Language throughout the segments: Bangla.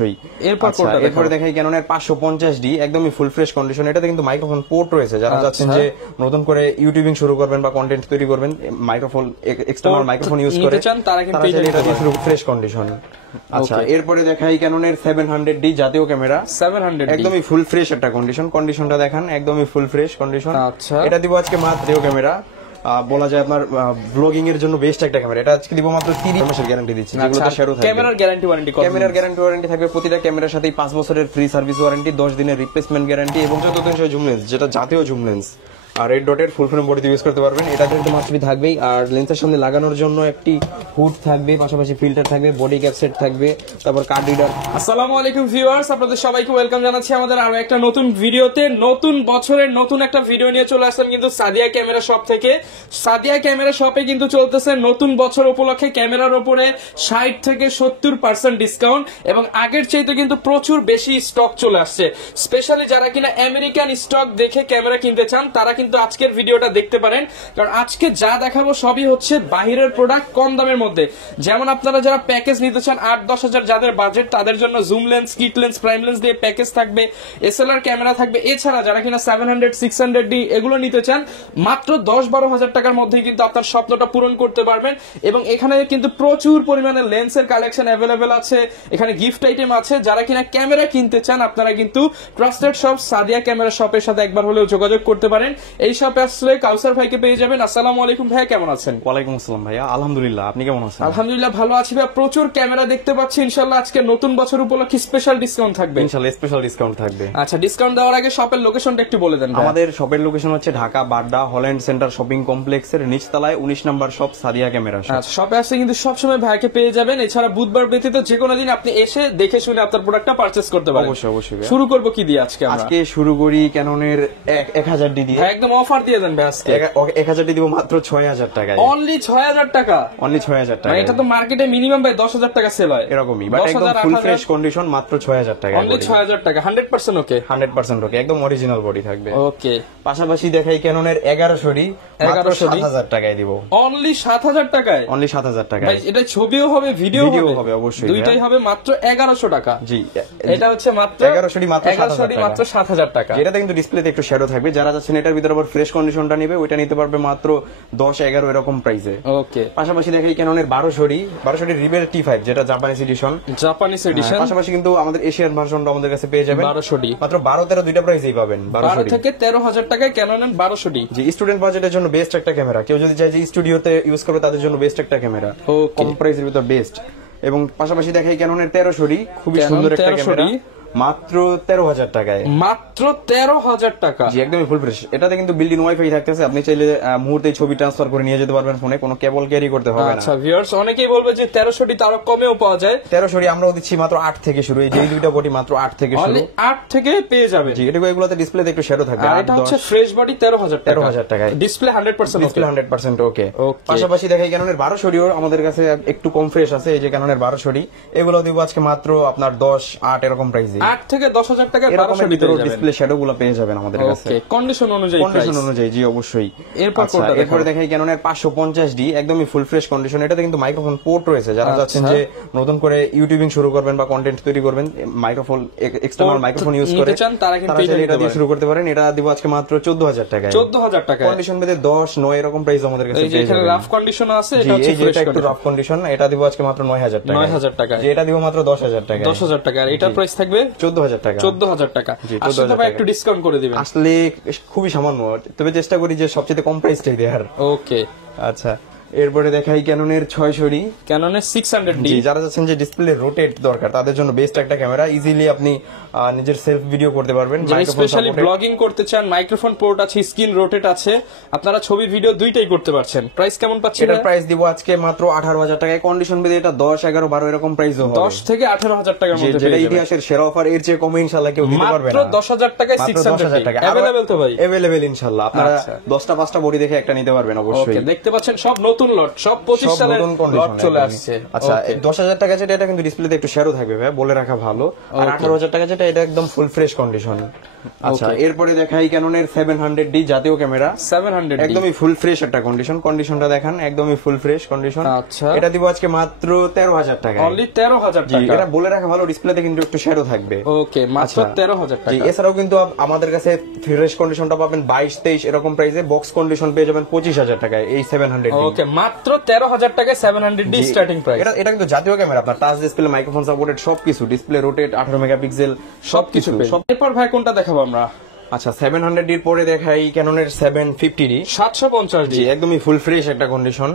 অবশ্যই। এরপরে দেখাই ক্যাননের 550D একদমই ফুল ফ্রেশ কন্ডিশন। এটাতে কিন্তু মাইক্রোফোন পোর্ট রয়েছে। যারা যাচ্ছেন যে নতুন করে ইউটিউবিং শুরু করবেন বা কন্টেন্ট তৈরি করবেন, মাইক্রোফোন এক্সটার্নাল মাইক্রোফোন ইউজ করে তারা কিন্তু এটা দিয়ে ফ্রেশ কন্ডিশন। আচ্ছা, এরপরে দেখাই ক্যাননের 700D জাতীয় ক্যামেরা। 700 একদমই ফুল ফ্রেশ একটা কন্ডিশনটা দেখান, একদমই ফুল ফ্রেশ কন্ডিশন। এটা দিব আজকে মাত্র ক্যামেরা, বলা যায় আপনার ব্লগিং এর জন্য বেস্ট একটা ক্যামেরা। এটা আজকে দিব মাত্র 30 মাসের গ্যারান্টি দিচ্ছি, যেগুলোতে শ্যাডো থাকবে। ক্যামেরার গ্যারান্টি ওয়ারেন্টি থাকবে প্রতিটা ক্যামেরার সাথেই 5 বছরের ফ্রি সার্ভিস ওয়ারেন্টি, 10 দিনের রিপ্লেসমেন্ট গ্যারান্টি এবং 14 জুম লেন্স, যেটা জাতীয় জুম লেন্স। আর রেড ডটের ফুল ফ্রেম বডিতে ইউজ করতে পারবেন। এটা কিন্তু মাস্ট বি থাকবেই। আর লেন্সের সামনে লাগানোর জন্য একটি হুড থাকবে, পাশাপাশি ফিল্টার থাকবে, বডি ক্যাপ সেট থাকবে, তারপর কার্ড রিডার। আসসালামু আলাইকুম ভিউয়ার্স, আপনাদের সবাইকে ওয়েলকাম জানাচ্ছি আমাদের আরো একটা নতুন ভিডিওতে। নতুন বছরের নতুন একটা ভিডিও নিয়ে চলে আসলাম কিন্তু সাদিয়া ক্যামেরা শপ থেকে। সাদিয়া ক্যামেরা শপে কিন্তু চলতেছে নতুন বছর উপলক্ষে ক্যামেরার উপরে 60 থেকে 70% ডিসকাউন্ট এবং আগের চাইতে কিন্তু প্রচুর বেশি স্টক চলে আসছে। স্পেশালি যারা কিনা আমেরিকান স্টক দেখে ক্যামেরা কিনতে চান তারা কিন্তু আজকের ভিডিওটা দেখতে পারেন, কারণ আজকে যা দেখাবো সবই হচ্ছে বাহিরের প্রোডাক্ট কম দামের মধ্যে। যেমন আপনারা যারা প্যাকেজ নিতে চান 8-10 হাজার যাদের বাজেট, তাদের জন্য zoom lens, kit lens, prime lens দিয়ে প্যাকেজ থাকবে, এসএলআর ক্যামেরা থাকবে। এছাড়া যারা কিনা 700, 600D এগুলো নিতে চান মাত্র 10-12 হাজার টাকার মধ্যেই কিন্তু আপনার স্বপ্নটা পূরণ করতে পারবেন। এবং এখানে কিন্তু প্রচুর পরিমাণে লেন্সের কালেকশন অ্যাভেলেবেল আছে, এখানে গিফট আইটেম আছে। যারা কিনা ক্যামেরা কিনতে চান আপনারা কিন্তু ট্রাস্টেড শপ সাদিয়া ক্যামেরা শপের সাথে একবার হলেও যোগাযোগ করতে পারেন। এই শপে আসলে কাউসার ভাইকে পেয়ে যাবেন। আসসালামু আলাইকুম ভাইয়া, কেমন আছেন? ওয়ালাইকুম আসসালাম ভাইয়া, আলহামদুলিল্লাহ, আপনি কেমন আছেন? আলহামদুলিল্লাহ ভালো আছি ভাইয়া। প্রচুর ক্যামেরা দেখতে পাচ্ছি, ইনশাআল্লাহ আজকে নতুন বছর উপলক্ষে স্পেশাল ডিসকাউন্ট থাকবে। ইনশাআল্লাহ স্পেশাল ডিসকাউন্ট থাকবে। আচ্ছা, ডিসকাউন্ট দেওয়ার আগে শপের লোকেশনটা একটু বলে দেন। আমাদের শপের লোকেশন হচ্ছে Dhaka Badda Holland Center shopping কমপ্লেক্সের নিচতলায় 19 নম্বর শপ সাদিয়া ক্যামেরা। আচ্ছা, শপে আসলে কিন্তু সবসময় ভাইকে পেয়ে যাবেন। এছাড়া বুধবার ব্যতীত যে কোনো দিন আপনি এসে দেখে শুনে আপনার প্রোডাক্টটা পারচেজ করতে পারেন। অবশ্যই অবশ্যই। শুরু করব কি দিয়ে আজকে? আজকে শুরু করি ক্যাননের 1000D দিয়ে। একদম অফার দিয়ে দেন ভাই আজকে। 1000D দিব মাত্র 6000 টাকায়। অনলি 6000 টাকা। অনলি 6000 টাকা। এটা তো মার্কেটে মিনিমাম ভাই 10000 টাকা সেল হয়। এরকমই, বাট একদম ফুল ফ্রেশ কন্ডিশন, মাত্র 6000 টাকা। অনলি 6000 টাকা। 100% ওকে। 100% ওকে, একদম অরিজিনাল বডি থাকবে। ওকে। পাশাপাশি দেখাই ক্যাননের 1100D 7000 টাকায় দিব। অনলি 7000 টাকায়। অনলি 7000 টাকায়। ভাই এটা ছবিও হবে, ভিডিও হবে, অবশ্যই দুইটাই হবে মাত্র 1100 টাকা। জি, এটা হচ্ছে মাত্র 1100D মাত্র 7000 টাকা। যেটাতে কিন্তু ডিসপ্লেতে একটু শ্যাডো থাকবে। যারা যাচ্ছেন এটার ভিতরে আবার ফ্রেশ কন্ডিশনটা নেবে, ওইটা নিতে পারবে মাত্র 10-11 এরকম প্রাইসে। ওকে। পাশাপাশি দেখাই ক্যাননের 1200D রিবেল T5, যেটা জাপানিজ এডিশন। পাশাপাশি কিন্তু আমাদের এশিয়ান ভার্সনটা আমাদের কাছে পেয়ে যাবেন 1200D মাত্র 12-13 দুইটা প্রাইসেই পাবেন। 12 থেকে 13000 টাকায় ক্যানন 1200D। জি, স্টুডেন্ট বাজেটের জন্য বেস্ট একটা ক্যামেরা। কেউ যদি চায় যে স্টুডিওতে ইউজ করবে তাদের জন্য বেস্ট একটা ক্যামেরা, কম প্রাইসের ভিতর বেস্ট। এবং পাশাপাশি দেখাই ক্যাননের 1300D, খুবই সুন্দর একটা ক্যামেরা, মাত্র 13000 টাকায়। মাত্র 13000 টাকা। জি, একদমই ফুল ফ্রেশ। এটাতে কিন্তু বিল্ডিং ওয়াইফাই থাকতেছে, আপনি চাইলে মুহূর্তেই ছবি ট্রান্সফার করে নিয়ে যেতে পারবেন ফোনে, কোনো কেবল ক্যারি করতে হবে না। আচ্ছা ভিউয়ার্স, অনেকেই বলবে যে 1300D তারও কমেও পাওয়া যায়। 1300D আমরাও দিচ্ছি মাত্র 8 থেকে শুরু। এই যে দুইটা বডি মাত্র 8 থেকে শুরু। 8 থেকে পেয়ে যাবেন। জি, এগুলোতে ডিসপ্লেতে একটু শ্যাডো থাকবে। আর এটা হচ্ছে ফ্রেশ বডি 13000 টাকায়। ডিসপ্লে 100% ডিসপ্লে 100% ওকে। পাশাপাশি দেখাই ক্যাননের 1200D আমাদের কাছে একটু কম ফ্রেশ আছে। এই যে ক্যাননের 1200D, এগুলো দিব আজকে মাত্র আপনার 10-8 এরকম প্রাইসে। 8 থেকে 10000 টাকা 1200D ডিসপ্লে শ্যাডো গুলো পেয়ে যাবেন আমাদের কাছে। ওকে, কন্ডিশন অনুযায়ী। জি অবশ্যই। এরপর দেখাই ক্যাননের 550D একদমই ফুল ফ্রেশ কন্ডিশন। এটাতে কিন্তু মাইক্রোফোন পোর্ট রয়েছে। যারা যাচ্ছেন যে নতুন করে ইউটিউবিং শুরু করবেন বা কন্টেন্ট তৈরি করবেন, মাইক্রোফোন এক্সটার্নাল মাইক্রোফোন ইউজ করে চান তারা কিন্তু এটা দিয়ে শুরু করতে পারেন। এটা দিব আজকে মাত্র 14000 টাকায়। 14000 টাকা। কন্ডিশন বেদে 10-9 এরকম প্রাইস আমাদের কাছে পেয়ে যাবেন। এখানে রাফ কন্ডিশন আছে, এটা হচ্ছে ফ্রেশ একটু রাফ কন্ডিশন। এটা দিব আজকে মাত্র 9000 টাকা। 9000 টাকা। এটা দিব মাত্র 10000 টাকা। 10000 টাকা। আর এটার প্রাইস থাকবে 14000 টাকা। 14000 টাকা। আসলে ভাই একটু ডিসকাউন্ট করে দিবেন। আসলে খুবই সামান্য, তবে চেষ্টা করি যে সবচেয়ে কম প্রাইসটাই দেওয়ার। ওকে। আচ্ছা, এরপরে দেখাই ক্যাননের 600D, ক্যাননের 600D। যারা যাচ্ছেন যে ডিসপ্লে রোটেট দরকার তাদের জন্য বেস্ট একটা ক্যামেরা। ইজিলি আপনি নিজের সেলফ ভিডিও করতে পারবেন। স্পেশালি ব্লগিং করতে চান, মাইক্রোফোন পোর্ট আছে, স্ক্রিন রোটেট আছে, আপনারা ছবি ভিডিও দুইটাই করতে পারছেন। প্রাইস কেমন পাচ্ছেন? এটার প্রাইস দিব আজকে মাত্র 18000 টাকায়। কন্ডিশন বেদে এটা 10-11-12 এরকম প্রাইস হবে। 10 থেকে 18000 টাকার মধ্যে যেটা ইতিহাসের সেরা অফার। এর চেয়ে কমে ইনশাআল্লাহ কেউ দিতে পারবে না। মাত্র 10000 টাকায় 600 টাকা अवेलेबल তো ভাই? अवेलेबल ইনশাআল্লাহ। আপনারা 10টা 5টা বডি দেখে একটা নিতে পারবেন অবশ্যই। ওকে, দেখতে পাচ্ছেন সব নতুন নতুন লট, সব 25 সালের লট চলে আসছে। আচ্ছা 10,000 টাকা যেটা, এটা কিন্তু ডিসপ্লেতে একটু শ্যাডো থাকবে ভাই, বলে রাখা ভালো। আর 18,000 টাকা যেটা, এটা একদম ফুল ফ্রেশ কন্ডিশন। আচ্ছা এরপরে দেখাই ক্যাননের 700D জাতীয় ক্যামেরা, 700 একদমই ফুল ফ্রেশ একটা কন্ডিশনটা দেখান, একদমই ফুল ফ্রেশ কন্ডিশন। আচ্ছা এটা দিব আজকে মাত্র 13,000 টাকা, অনলি 13,000 টাকা। এটা বলে রাখা ভালো, ডিসপ্লেতে কিন্তু একটু শ্যাডো থাকবে। ওকে, মাত্র 13,000 টাকা। এছাড়াও কিন্তু আমাদের কাছে ফ্রেশ কন্ডিশনটা পাবেন 22-23 এরকম প্রাইসে, বক্স কন্ডিশন পেয়ে যাবেন 25,000 টাকায় এই 700D। ওকে, মাত্র 13,000 টাকায় 700D স্টার্টিং প্রাইস। এটা কিন্তু জাতীয় ক্যামেরা, আপনার টাচ ডিসপ্লে, মাইক্রোফোন সাপোর্টেড সবকিছু, ডিসপ্লে রোটেট, 18 মেগাপিক্সেল সবকিছু। এরপর ভাই কোনটা দেখাবো আমরা? আচ্ছা 700D এর পরে দেখাই ক্যাননের 750D 750D, একদমই ফুল ফ্রেশ একটা কন্ডিশন।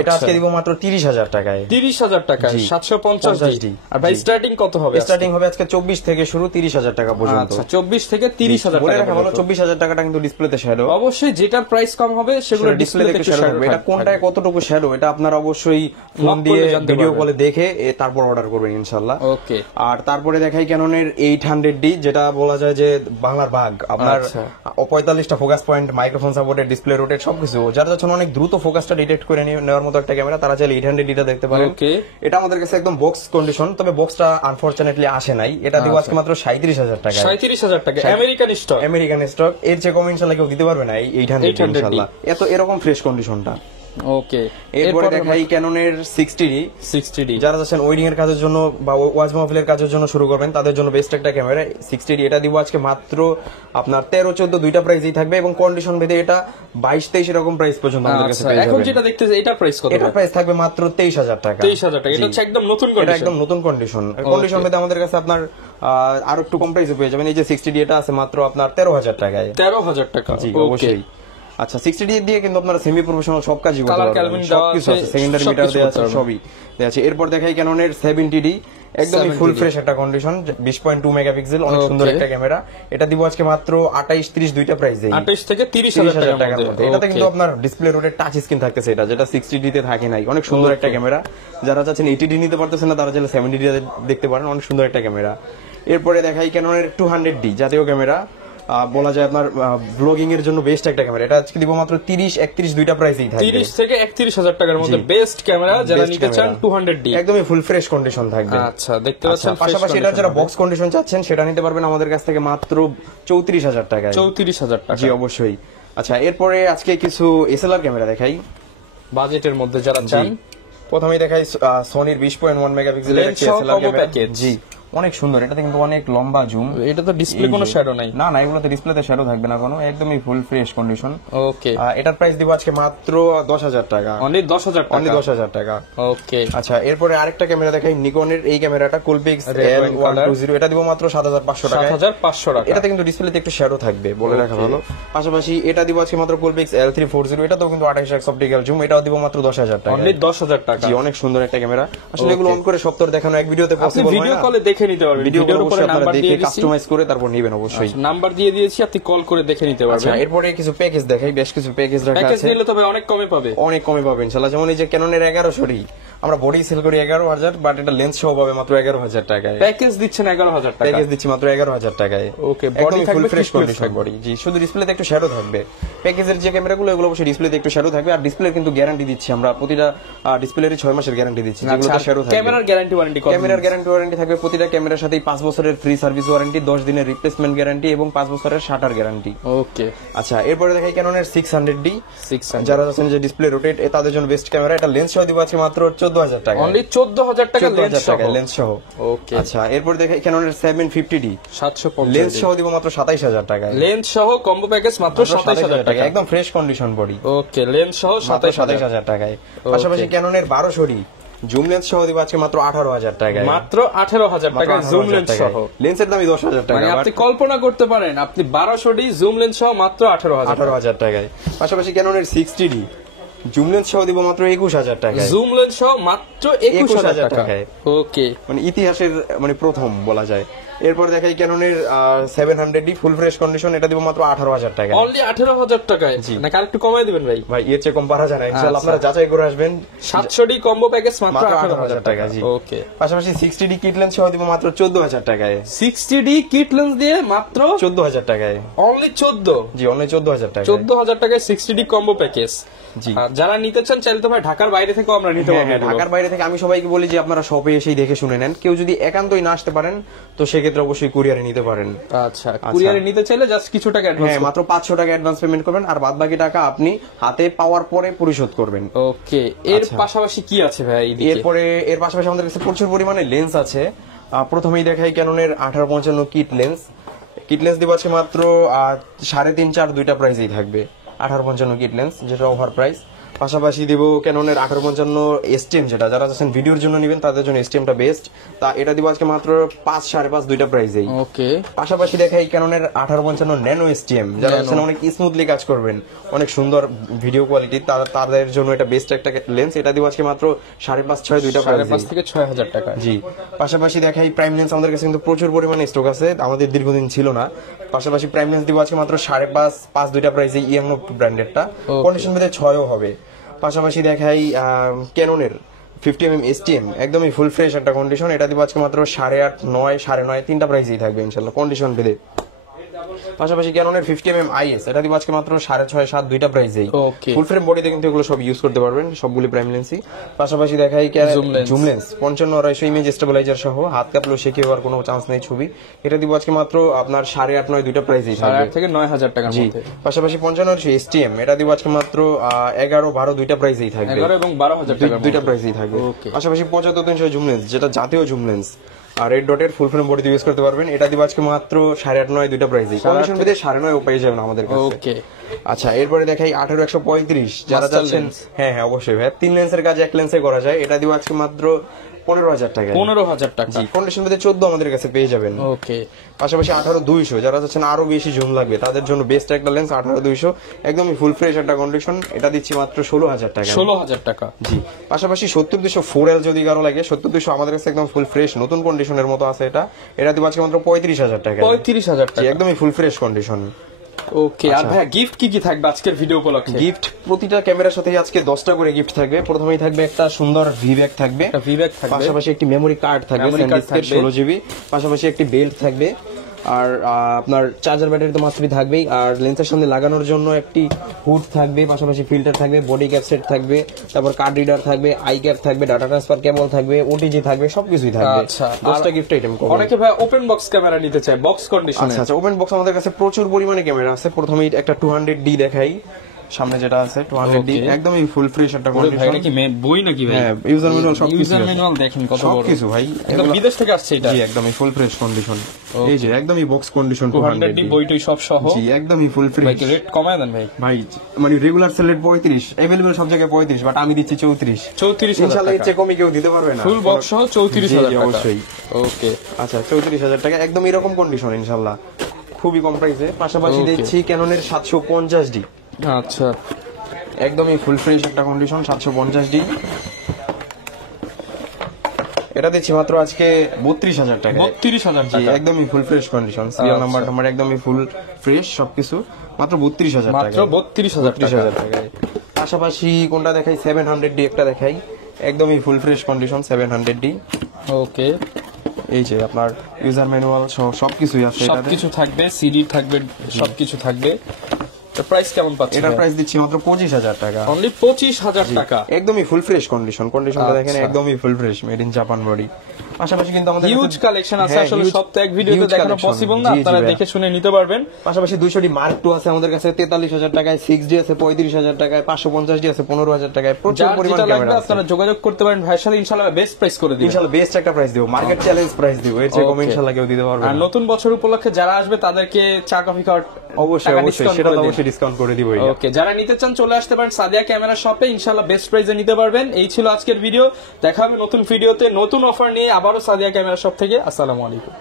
এটা আজকে দিব মাত্র 30,000 টাকায়। 30,000 টাকা 750D। আর ভাই স্টার্টিং কত হবে? স্টার্টিং হবে আজকে 24 থেকে শুরু 30,000 টাকা পর্যন্ত। আচ্ছা 24 থেকে 30,000 টাকা। বলে রাখা ভালো 24,000 টাকাটা কিন্তু ডিসপ্লেতে শ্যাডো। অবশ্যই যেটার প্রাইস কম হবে সেগুলো ডিসপ্লেতে একটু শ্যাডো থাকবে। এটা কোনটায় কতটুকু শ্যাডো, এটা আপনারা অবশ্যই ফোন দিয়ে ভিডিও কলে দেখে তারপর অর্ডার করবেন ইনশাআল্লাহ। ওকে, আর তারপরে দেখাই ক্যাননের 800D, যেটা বলা যায় যে বাংলার বাঘ। আপনার 45টা focus point, microphone supported, display rotate সবকিছু, যারা যাচ্ছেন অনেক দ্রুত ফোকাসটা ডিটেক্ট করে নেওয়ার মতো একটা ক্যামেরা, তারা চাইলে 800Dটা দেখতে পারেন। এটা আমাদের কাছে একদম বক্স কন্ডিশন, তবে বক্সটা আনফরচুনেটলি আসে নাই। এটা দিব আজকে মাত্র 37,000 টাকা। 37,000 টাকা আমেরিকান স্টক। এর চেয়ে কম ইনশাআল্লাহ কেউ দিতে পারবে না এই 800D ইনশাআল্লাহ, এত এরকম ফ্রেশ কন্ডিশনটা। ওকে, এরপরে দেখাই ক্যাননের 60D, যারা যাচ্ছেন ওয়েডিং এর কাজের জন্য বা ওয়াজ মাহফিলের কাজের জন্য শুরু করবেন, তাদের জন্য বেস্ট একটা ক্যামেরা 60D। এটা দিব আজকে মাত্র আপনার 13-14 দুইটা প্রাইসই থাকবে, এবং কন্ডিশন ভেদে এটা 22-23 এরকম প্রাইস পর্যন্ত আমাদের কাছে পেয়ে যাবেন। এখন যেটা দেখতেছি এটা প্রাইস কত? এটা প্রাইস থাকবে মাত্র 23,000 টাকা। 23,000 টাকা, এটা হচ্ছে একদম নতুন কন্ডিশন। এটা একদম নতুন কন্ডিশন ভেদে আমাদের কাছে আপনার আরো একটু কম প্রাইসে পেয়ে যাবেন। এই যে 60D এটা আছে মাত্র আপনার 13,000 টাকায়। 13,000 টাকা, জি অবশ্যই। আচ্ছা 60D দিয়ে কিন্তু আপনারা সেমি প্রফেশনাল সব কাজই করতে পারবেন, সবকিছু আছে, সেকেন্ডারি মিটার দেয়া আছে, সবই দেয়া আছে। এরপর দেখাই ক্যাননের 70D, একদমই ফুল ফ্রেশ একটা কন্ডিশন, 20.2 মেগাপিক্সেল, অনেক সুন্দর একটা ক্যামেরা। এটা দিব আজকে মাত্র 28-30 দুইটা প্রাইসে, 28 থেকে 30,000 টাকার মধ্যে। এটাতে কিন্তু আপনার ডিসপ্লে রোটের টাচ স্ক্রিন থাকতেছে, এটা যেটা 60D তে থাকে নাই। অনেক সুন্দর একটা ক্যামেরা, যারা চাচ্ছেন 80D নিতে পারতেছেন না, তারা চাইলে 70D দেখতে পারেন, অনেক সুন্দর একটা ক্যামেরা। এরপরে দেখাই ক্যাননের 200D জাতীয় ক্যামেরা, বলা যায় আপনার ব্লগিং এর জন্য বেস্ট একটা ক্যামেরা। এটা আজকে দিব মাত্র 30-31 দুইটা প্রাইসেই থাকবে, 30 থেকে 31,000 টাকার মধ্যে বেস্ট ক্যামেরা যারা নিতে চান 200D, একদমই ফুল ফ্রেশ কন্ডিশন থাকবে। আচ্ছা দেখতে পাচ্ছেন, পাশাপাশি এটা যারা বক্স কন্ডিশন চাচ্ছেন সেটা নিতে পারবেন আমাদের কাছ থেকে মাত্র 34,000 টাকায়। 34,000 টাকা, জি অবশ্যই। আচ্ছা এরপরে আজকে কিছু এসএলআর ক্যামেরা দেখাই বাজেটের মধ্যে যারা চান। প্রথমেই দেখাই সোনির 20.1 মেগাপিক্সেলের একটা এসএলআর ক্যামেরা। জি অনেক সুন্দর, এটাতে কিন্তু অনেক লম্বা জুম। এটা তো ডিসপ্লে কোনো শ্যাডো নাই? না না, এগুলোতে ডিসপ্লেতে শ্যাডো থাকবে না কোনো, একদমই ফুল ফ্রেশ কন্ডিশন। ওকে, এটার প্রাইস দিব আজকে মাত্র 10,000 টাকা, অনলি 10,000 টাকা, অনলি 10,000 টাকা। ওকে, আচ্ছা এরপরে আরেকটা ক্যামেরা দেখাই, নিকনের এই ক্যামেরাটা কোলপিক্স L120, এটা দিব মাত্র 7,500 টাকা। 7,500 টাকা, এটাতে কিন্তু ডিসপ্লেতে একটু শ্যাডো থাকবে, বলে রাখা ভালো। পাশাপাশি এটা দিব আজকে মাত্র কোলপিক্স L340, এটাতেও কিন্তু 28x অপটিক্যাল জুম, এটাও দিব মাত্র 10,000 টাকা, অনলি 10,000 টাকা। জি অনেক সুন্দর একটা ক্যামেরা। আসলে এগুলো অন করে সব তো দেখানো এক ভিডিওতে পসিবল হয় না, ভিডিও কলে দেখে নিতে পারবেন, ভিডিওর উপরে নাম্বার দিয়ে কাস্টমাইজ করে তারপর নেবেন অবশ্যই। নাম্বার দিয়ে দিয়েছি, আপনি কল করে দেখে নিতে পারবেন। আচ্ছা এরপরে কিছু প্যাকেজ দেখাই, বেশ কিছু প্যাকেজ রাখা আছে। প্যাকেজ নিলে তবে অনেক কমে পাবে, অনেক কমে পাবেন ইনশাআল্লাহ। যেমন এই যে ক্যাননের 1100, আমরা বডি সেল করি 11,000, বাট এটা লেন্স সহ পাবে মাত্র 11,000 টাকায়। প্যাকেজ দিচ্ছেন 11,000 টাকা, প্যাকেজ দিচ্ছি মাত্র 11,000 টাকায়। ওকে, বডি থাকবে ফ্রেশ কন্ডিশন বডি, জি শুধু ডিসপ্লেতে একটু শ্যাডো থাকবে। প্যাকেজের যে ক্যামেরাগুলো এগুলো অবশ্যই ডিসপ্লেতে একটু শ্যাডো থাকবে, আর ডিসপ্লের কিন্তু গ্যারান্টি দিচ্ছি আমরা, প্রতিটা ডিসপ্লেরই 6 মাসের গ্যারান্টি দিচ্ছি, যেগুলোতে শ্যাডো থাকবে। ক্যামেরার গ্যারান্টি ওয়ারেন্টি কত? ক্যামেরার গ্যারান্টি ওয়ারেন্টি থাকবে প্রতিটা ক্যামেরার সাথেই 5 বছরের ফ্রি সার্ভিস ওয়ারেন্টি, 10 দিনের রিপ্লেসমেন্ট গ্যারান্টি এবং 5 বছরের শাটার গ্যারান্টি। ওকে, আচ্ছা এরপরে দেখাই ক্যাননের 600D, 600 যারা আছেন যে ডিসপ্লে রোটেট তাদের জন্য বেস্ট ক্যামেরা। এটা লেন্স সহ দিব আজকে মাত্র 14,000 টাকা, অনলি 14,000 টাকা লেন্স সহ। ওকে, আচ্ছা এরপর দেখাই ক্যাননের 750D, 750, লেন্স সহ দিব মাত্র 27,000 টাকা, লেন্স সহ কম্বো প্যাকেজ মাত্র 27,000 টাকা, একদম ফ্রেশ কন্ডিশন বডি। ওকে, লেন্স সহ 27,000 টাকায়। পাশাপাশি ক্যাননের 1200D জুম লেন্স সহ দিব আজকে মাত্র 18,000 টাকায়, মাত্র 18,000 টাকা জুম লেন্স সহ। লেন্সের দামই 10,000 টাকা, মানে আপনি কল্পনা করতে পারেন আপনি 1200D জুম লেন্স সহ মাত্র 18,000 টাকায়। পাশাপাশি ক্যাননের 60D জুম লেন্স সহ দিব মাত্র 21,000 টাকায়, জুম লেন্স সহ মাত্র 21,000 টাকায়। ওকে, মানে ইতিহাসের মানে প্রথম বলা যায়। এরপর দেখাই ক্যাননের 700D ফুল ফ্রেশ কন্ডিশন, এটা দিব মাত্র 18,000 টাকা। অনলি 18,000 টাকায়, নাকি আরেকটু কমাই দিবেন ভাই? ভাই এর চেয়ে কম পারা যায় না, ইনশাআল্লাহ আপনারা যাচাই করে আসবেন। 700D কম্বো প্যাকেজ মাত্র 18,000 টাকা। জি ওকে। পাশাপাশি 60D কিট লেন্স সহ দিব মাত্র 14,000 টাকায়। 60D কিট লেন্স দিয়ে মাত্র 14,000 টাকায়। অনলি 14? জি অনলি 14,000 টাকা। 14,000 টাকায় 60D কম্বো প্যাকেজ। জি যারা নিতে চান চাইলে তো ভাই ঢাকার বাইরে থেকে আমরা নিতে পারবো। ঢাকার বাইরে থেকে আমি সবাইকে বলি যে আপনারা শপে এসেই দেখে শুনে নেন। কেউ যদি একান্তই না আসতে পারেন তো সেক্ষেত্রে অবশ্যই কুরিয়ারে নিতে পারেন। আচ্ছা, কুরিয়ারে নিতে চাইলে জাস্ট কিছু টাকা অ্যাডভান্স, হ্যাঁ মাত্র 500 টাকা অ্যাডভান্স পেমেন্ট করবেন, আর বাদ বাকি টাকা আপনি হাতে পাওয়ার পরে পরিশোধ করবেন। ওকে। এর পাশাপাশি কি আছে ভাই এইদিকে? এরপরে এর পাশাপাশি আমাদের কাছে প্রচুর পরিমাণে লেন্স আছে। প্রথমেই দেখাই ক্যাননের 1855 কিট লেন্স। কিট লেন্স দিব আছে মাত্র 3.5 4 দুইটা প্রাইসেই থাকবে। 1855 কিট লেন্স যেটা ওভার প্রাইস। পাশাপাশি দিব ক্যাননের 1855 এসটিএম, যেটা যারা আছেন ভিডিওর জন্য নেবেন তাদের জন্য এসটিএমটা বেস্ট। তা এটা দিব আজকে মাত্র 5 5.5 দুইটা প্রাইসেই। ওকে। পাশাপাশি দেখাই ক্যাননের 1855 ন্যানো এসটিএম, যারা আছেন অনেক স্মুথলি কাজ করবেন, অনেক সুন্দর ভিডিও কোয়ালিটি, তাদের জন্য এটা বেস্ট একটা লেন্স। এটা দিব আজকে মাত্র 5.5 6 দুইটা প্রাইস, 5.5 থেকে 6,000 টাকা। জি। পাশাপাশি দেখাই প্রাইম লেন্স, আমাদের কাছে কিন্তু প্রচুর পরিমাণে স্টক আছে, আমাদের দীর্ঘদিন ছিল না। পাশাপাশি প্রাইম লেন্স দিব আজকে মাত্র 5.5 5 দুইটা প্রাইসে, ইয়াংনো ব্র্যান্ডেডটা, কন্ডিশন ভেদে 6ও হবে। পাশাপাশি দেখাই ক্যাননের 50mm STM, একদমই ফুল ফ্রেশ একটা কন্ডিশন, এটা দিব আজকে মাত্র 8.5 9 9.5 তিনটা প্রাইসেই থাকবে ইনশাআল্লাহ কন্ডিশন ভেদে। পাশাপাশি ক্যাননের 50mm IS, এটা দিব আজকে মাত্র 6.5 7 দুইটা প্রাইসেই। ফুল ফ্রেম বডিতে কিন্তু এগুলো সব ইউজ করতে পারবেন, সবগুলি প্রাইম লেন্সই। পাশাপাশি দেখাই জুম লেন্স 55 250 ইমেজ স্টেবিলাইজার সহ, হাত কাঁপলেও শেখে হওয়ার কোনো চান্স নেই ছবি। এটা দিব আজকে মাত্র আপনার 8.5 9 দুইটা প্রাইসেই থাকবে, 8.5 থেকে 9,000 টাকার মধ্যে। পাশাপাশি 55 250 STM, এটা দিব আজকে মাত্র 11 12 দুইটা প্রাইসেই থাকবে, 11 এবং 12,000 টাকার দুইটা প্রাইসেই থাকবে। পাশাপাশি 75 300 জুম লেন্স, যেটা জাতীয় জুম লেন্স, আর রেড ডটের ফুল ফ্রেম বডিতে ইউজ করতে পারবেন, এটা দিব আজকে মাত্র 8.5 9 দুইটা প্রাইসে, কন্ডিশন ভেদে 9.5 পেয়ে যাবেন আমাদের কাছে। ওকে। আচ্ছা, এরপরে দেখাই 18 135, যারা চাচ্ছেন, হ্যাঁ হ্যাঁ অবশ্যই ভাই 3 লেন্সের কাজ 1 লেন্সে করা যায়, এটা দিব আজকে মাত্র 15,000 টাকা। 15,000 টাকা। জি, কন্ডিশন ভেদে 14 আমাদের কাছে পেয়ে যাবেন। ওকে। পাশাপাশি 18 200, যারা চাচ্ছেন আরো বেশি জুম লাগবে তাদের জন্য বেস্ট একটা লেন্স 18 200, একদমই ফুল ফ্রেশ একটা কন্ডিশন, এটা দিচ্ছি মাত্র 16,000 টাকা। 16,000 টাকা। জি। পাশাপাশি 70 200 4L যদি কারো লাগে, 70 200 আমাদের কাছে একদম ফুল ফ্রেশ নতুন কন্ডিশনের মতো আছে, এটা দিব আজকে মাত্র 35,000 টাকা। 35,000 টাকা, একদমই ফুল ফ্রেশ কন্ডিশন। ওকে। আর ভাই গিফট কি কি থাকবে আজকের ভিডিও উপলক্ষে? গিফট প্রতিটা ক্যামেরার সাথে আজকে 10টা করে গিফট থাকবে। প্রথমেই থাকবে একটা সুন্দর ভিব্যাগ থাকবে, পাশাপাশি একটি মেমোরি কার্ড থাকবে 16 GB, পাশাপাশি একটি বেল্ট থাকবে, আর আপনার চার্জার ব্যাটারি তো মাস্টবি থাকবেই, আর লেন্সের সামনে লাগানোর জন্য একটি হুড থাকবে, পাশাপাশি ফিল্টার থাকবে, বডি ক্যাপ সেট থাকবে, তারপর কার্ড রিডার থাকবে, আই ক্যাপ থাকবে, ডাটা ট্রান্সফার কেবল থাকবে, ওটিজি থাকবে, সবকিছুই থাকবে। আচ্ছা, 10টা গিফট আইটেম। অনেকে ভাই ওপেন বক্স ক্যামেরা নিতে চায়, বক্স কন্ডিশনে। আচ্ছা, ওপেন বক্স আমাদের কাছে প্রচুর পরিমাণে ক্যামেরা আছে। প্রথমেই একটা 200D দেখাই, সামনে যেটা আছে 200D, একদমই ফুল ফ্রেশ একটা কন্ডিশন। ভাই এটা কি বই নাকি ভাই? হ্যাঁ, ইউজার ম্যানুয়াল সব কিছু, ইউজার ম্যানুয়াল দেখেন কত বড়, সবকিছু ভাই, একদম বিদেশ থেকে আসছে এটা। জি, একদমই ফুল ফ্রেশ কন্ডিশন, এই যে একদমই বক্স কন্ডিশন 200D বইটই সব সহ। জি, একদমই ফুল ফ্রেশ। ভাই রেট কমায় দেন ভাই। ভাই মানে রেগুলার সেল রেট 35, अवेलेबल সব জায়গায় 35, বাট আমি দিচ্ছি 34,000 ইনশাআল্লাহ। এর চেয়ে কমই কেউ দিতে পারবে না, ফুল বক্স সহ 34,000 টাকা অবশ্যই। ওকে। আচ্ছা, 34,000 টাকা, একদম এরকম কন্ডিশন ইনশাআল্লাহ, খুবই কম প্রাইসে। পাশাপাশি দেখছি ক্যাননের 750D, আচ্ছা একদমই ফুল ফ্রেশ একটা কন্ডিশন 750D, এটা দিচ্ছি মাত্র আজকে 32,000 টাকা। 32,000 টাকা, একদমই full fresh condition, serial number একদমই ফুল ফ্রেশ সবকিছু, মাত্র 32,000 টাকা। মাত্র 32,000 টাকায়। পাশাপাশি কোনটা দেখাই, 700D একটা দেখাই, একদমই ফুল ফ্রেশ কন্ডিশন 700D। ওকে। এই যে আপনার ইউজার ম্যানুয়াল সবকিছুই আছে, সবকিছু থাকবে, সিডি থাকবে, সবকিছু থাকবে। প্রাইস কেমন পাচ্ছেন? এটার প্রাইস দিচ্ছি মাত্র 25,000 টাকা। অনলি 25,000 টাকা, একদমই ফুল ফ্রেশ কন্ডিশনটা দেখেন, একদমই full fresh, made in Japan body. পাশাপাশি কিন্তু আমাদের হিউজ কালেকশন আছে, আসলে সব তো এক ভিডিওতে দেখানো পসিবল না, আপনারা দেখে শুনে নিতে পারবেন। পাশাপাশি 200D মার্ক 2 আছে আমাদের কাছে 43,000 টাকায়, 6D আছে 35,000 টাকায়, 550D আছে 15,000 টাকায়, প্রচুর পরিমাণ ক্যামেরা আছে। আপনারা যোগাযোগ করতে পারেন ভাইয়ের সাথে, ইনশাআল্লাহ বেস্ট প্রাইস করে দিবেন। ইনশাআল্লাহ বেস্ট একটা প্রাইস দেব, মার্কেট চ্যালেঞ্জ প্রাইস দেব, এর চেয়ে কম ইনশাআল্লাহ কেউ দিতে পারবে না। আর নতুন বছর উপলক্ষে যারা আসবে তাদেরকে চা কফি খাওয়ার অবশ্যই সেটা অবশ্যই ডিসকাউন্ট করে দিব। ওকে, যারা নিতে চান চলে আসতে পারেন সাদিয়া ক্যামেরা শপে, ইনশাআল্লাহ বেস্ট প্রাইসে নিতে পারবেন। এই ছিল আজকের ভিডিও, দেখা হবে নতুন ভিডিওতে নতুন অফার নিয়ে আবারও সাদিয়া ক্যামেরা শপ থেকে। আসসালামু আলাইকুম।